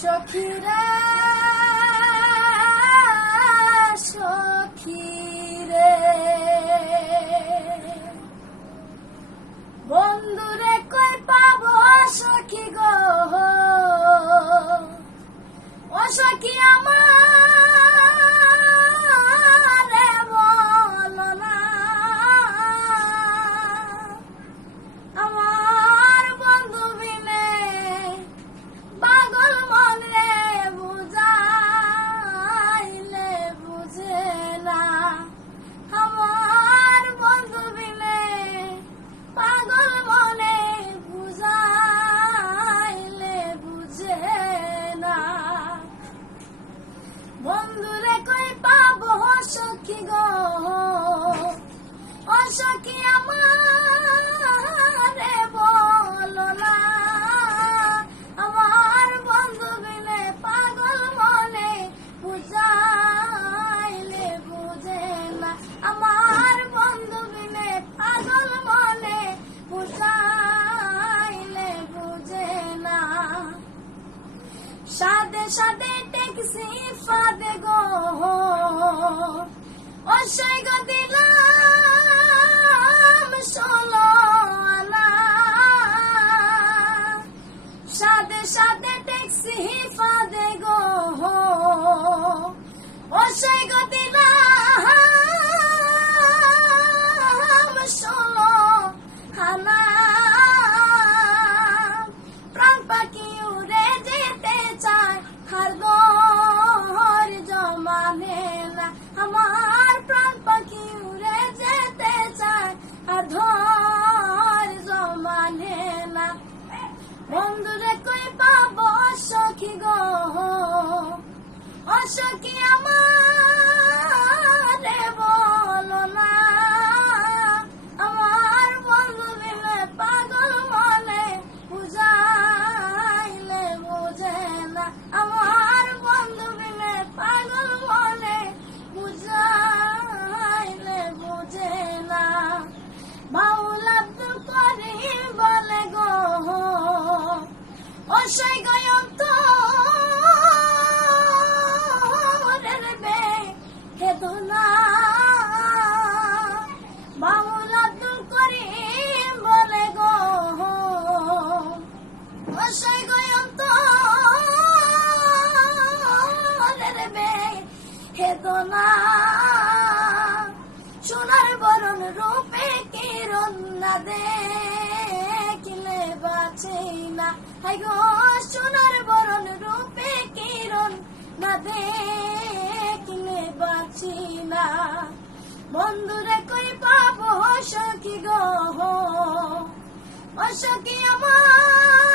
সখীরা সখীরে অসই গো দিলাম ষোলো আনা সাদে সাদে ট্যাক্সি ফাদে গো অসখী আমারে বলো না। আমার বন্ধু বিলে পাগল মনে, বুঝাইলে বুঝে না। আমার বন্ধু বিলে পাগল মনে, বুঝাইলে বুঝে না। বাউল আব্দুল করিম বলে গো অসই গয়ন্ত হেদনা বাউল আব্দুল করিম বলে গো। অসই গয়ন্ত হেদনা সোনার বরণ রূপে কিরণ না দেখিলে বাঁচে না। হাই গো, সোনার বরণ রূপে কিরণ না দেখিলে বাঁচি না। বন্ধুরে কই পাবো সখী গো? সখী আমার